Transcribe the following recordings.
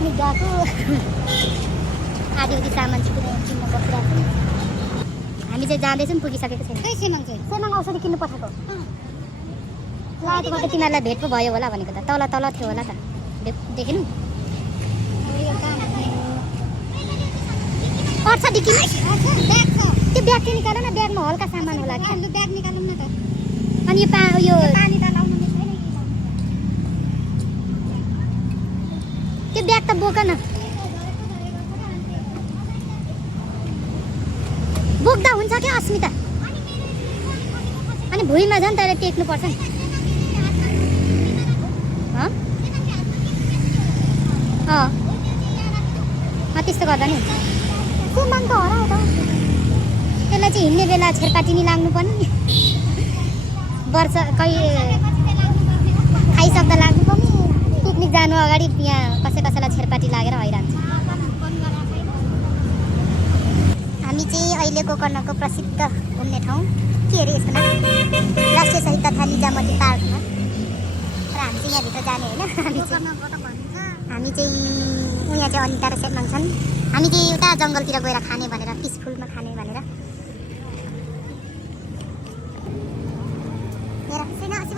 Picnic गएको आधी सामान किन्न बसिरहेको छौँ। हामी चाहिँ जाँदैछौँ, पुगिसकेको छैन। सेमङ औषधि किन्नु पठाएको लाटोबाट तिमीहरूलाई भेट पो भयो होला भनेको त। तल तल थियो होला त, देखेनौ? पर्छ डिक्कीमा त्यो ब्याग चाहिँ निकाल न, ब्यागमा हल्का सामान होला कि। ब्याग निकालौँ न त। अनि यो पानी त लाउनु छैन त्यो ब्याग त बोक न। बोक्दा हुन्छ क्या अस्मिता। अनि भुइँमा झन् तर टेक्नुपर्छ नि। त्यस्तो गर्दा नि हुन्छ। सामान त हरायो त। त्यसलाई चाहिँ हिँड्ने बेला छेर्पाटी नि लाग्नु पर्ने नि। वर्ष खाइसक्दा लाग्नु पर्ने। पिकनिक जानु अगाडि यहाँ कसैलाई छेर्पाटी लागेर हैरान्छ। हामी चाहिँ अहिले गोकर्णको प्रसिद्ध घुम्ने ठाउँ के अरे यसको नाम राष्ट्रिय शहीद तथा निजामती पार्कमा। र हामी चाहिँ यहाँभित्र जाने होइन। हामी चाहिँ उहाँ चाहिँ अनिता र सेमङ छन्। हामी चाहिँ उता जङ्गलतिर गएर खाने भनेर, पिसफुलमा खाने भनेर।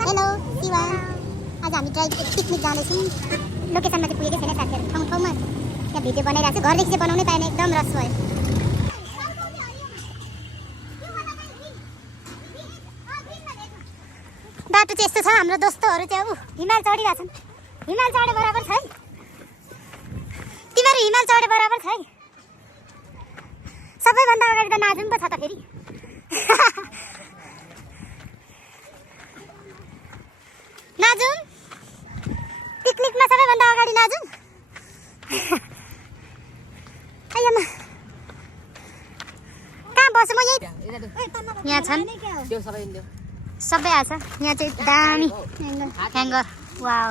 हेलो शिवा। आज हामी ड्राइभ पिकनिक जाँदैछौँ। लोकेसनमा चाहिँ पुगेकै छैन साथीहरू। ठाउँ ठाउँमा यहाँ भिडियो बनाइरहेको छु। घरदेखि चाहिँ बनाउनै पाएन, एकदम रस भयो। बाटो चाहिँ यस्तो छ। हाम्रो दोस्तोहरू चाहिँ हिमाल चढिरहेको छन्। हिमाल चढे बराबर छ है। तिमीहरू हिमाल चढे बराबर छ है। सबैभन्दा अगाडि त नाजुङ पो छ त फेरि। नाजुङ पिकनिकमा सबैभन्दा अगाडि नाजुङ। आइयामा कहाँ बस्छु म? यही यहाँ छन् सबै आछ। यहाँ चाहिँ दामी ह्याङ्गर। वाउ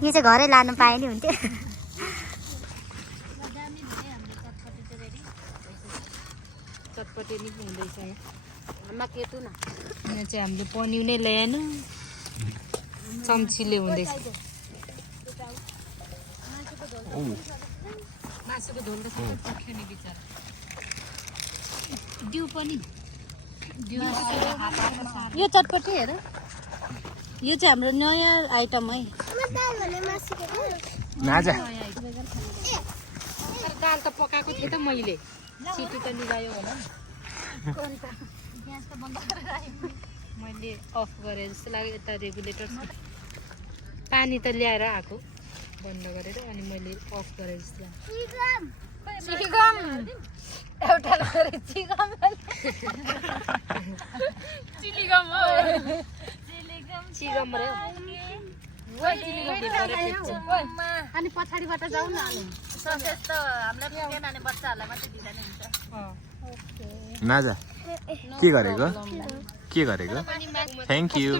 यो चाहिँ घरै लानु पाए नि हुन्थ्यो। चटपटे नि हुँदैछ आमा केटु न। यहाँ चाहिँ हामीले पनिउ नै ल्याएन, चम्चीले हुँदैछ। मासुको झोल त सबै चख्यो नि बिचरा। दिउ पनि यो चटपटी हेर। यो चाहिँ हाम्रो नयाँ आइटम है। दाल त पकाएको थिएँ त मैले, सिटी त निभायो होला। मैले अफ गरेँ जस्तो लाग्यो। यता रेगुलेटर छ, पानी त ल्याएर आएको बन्द गरेर, अनि मैले अफ गरेँ जस्तो लाग्यो। एउटा अनि पछाडिबाट जाउँ न। ससेज त हामीलाई पुगेन अनि बच्चाहरूलाई मात्रै दिँदा नि हुन्छ। नाजा के गरेको थ्याङ्क यू।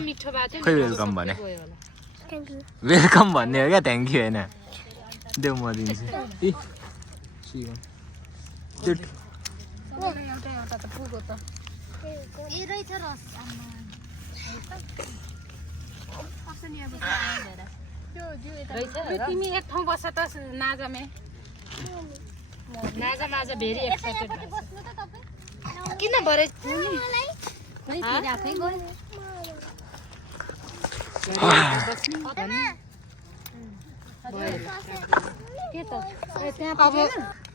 खै वेलकम भने? वेलकम भन्ने हो क्या, थ्याङ्क यू होइन। देऊ म दिन्छु। एउटा त पुगो त। तिमी एक ठाउँ बस्छ त नाजामे। नाजा भेरी एक्साइटेड किन भरे?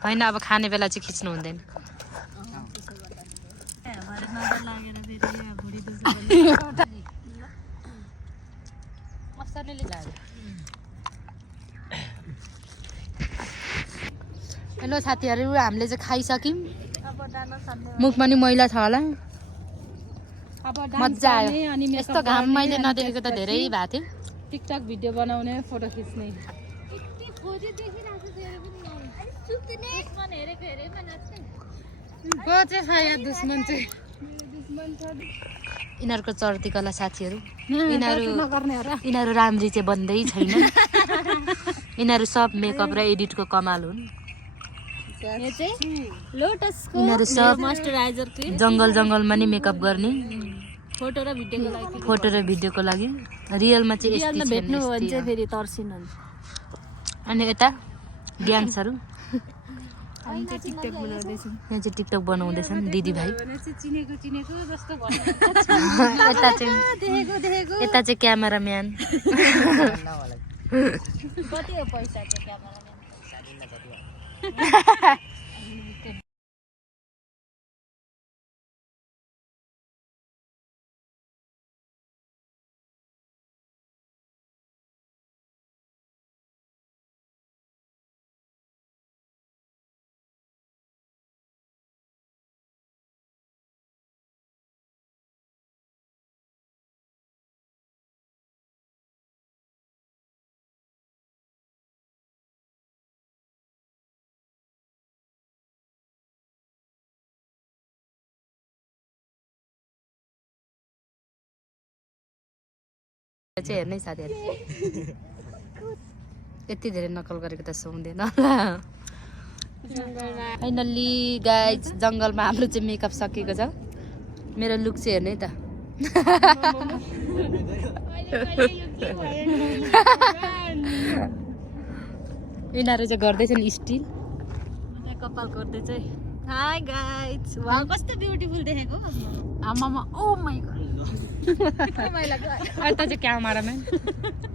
होइन अब खाने बेला चाहिँ खिच्नु हुँदैन। हेलो साथीहरू, हामीले चाहिँ खाइसक्यौँ। मुख पनि मैला छ होला। मजा आयो। यस्तो घाम मैले नदेखेको त धेरै भएको थियो। टिकटक भिडियो बनाउने, फोटो खिच्ने। यिनीहरूको चर्ती कला साथीहरू। यिनीहरू राम्री चाहिँ बन्दै छैन। यिनीहरू सब मेकअप र एडिटको कमाल हुन्। यिनीहरू सब जङ्गलमा नि मेकअप गर्ने, फोटो र भिडियोको लागि। रियलमा चाहिँ अनि यता ग्याङ्सहरू हामी चाहिँ टिकटक बनाउँदैछौँ। यहाँ चाहिँ टिकटक बनाउँदैछन् दिदीभाइ चिनेको चिनेको जस्तो यता चाहिँ क्यामेराम्यान कति हो पैसा त्यो क्यामेराम्यान? चाहिँ हेर्नै साथीहरू यति धेरै नकल गरेको त सुहाउँदैन होला। फाइनल्ली गाइज जङ्गलमा हाम्रो चाहिँ मेकअप सकिएको छ। मेरो लुक चाहिँ हेर्नु है त यिनीहरू चाहिँ गर्दैछन् स्टिल कपाल गर्दै चाहिँ हाई गाइज वाउ कस्तो ब्युटिफुल देखेको आमामा ओ माय गॉड यता चाहिँ क्यामेराम्यान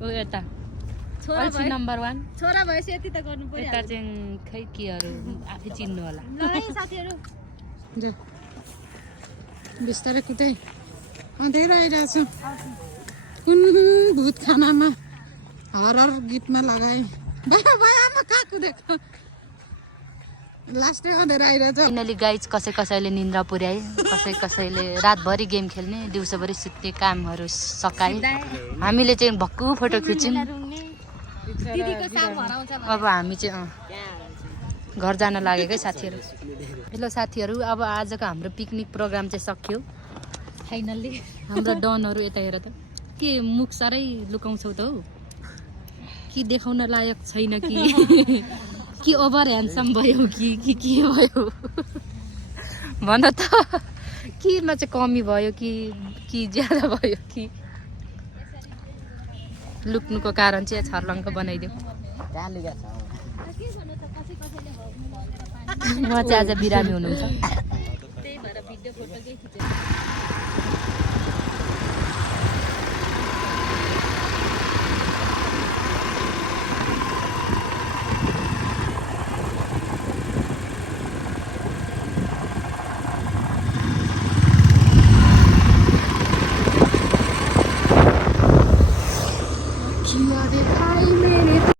ओ यता अल्छी नम्बर 1 छोरा भएपछि यति त गर्नु पर्यो। यता चाहिँ खै केहरू आफै चिन्नु होला। ल है साथीहरू बिस्तारै कुदै अँधेरो आइरहेछ। कुन भूत खानामा हरर गीतमा लगाए आमा कहाँ कुदेको लास्टै अँधेरो आइरहेछ। फाइनली गाइज कसै कसैले निन्द्रा पुर्याए, कसै कसैले रातभरि गेम खेल्ने, दिउँसोभरि सुत्ने कामहरू सकाए। हामीले चाहिँ भक्कु फोटो खिच्यौँ। अब हामी चाहिँ घर जान लागेको है साथीहरू। हेलो साथीहरू, अब आजको हाम्रो पिकनिक प्रोग्राम चाहिँ सक्यो फाइनल्ली। हाम्रो डनहरू यता हेर त के मुख साह्रै लुकाउँछौ त हौ कि देखाउन लायक छैन कि ओभर ह्यान्डसम भयो कि के भयो भन त केमा चाहिँ कमी भयो कि ज्यादा भयो कि लुक्नुको कारण चाहिँ छर्लङ्क बनाइदियो। उहाँ चाहिँ आज बिरामी हुनुहुन्छ। त्यही भएर भिडियो फोटो केही खिचेको किया देखाइने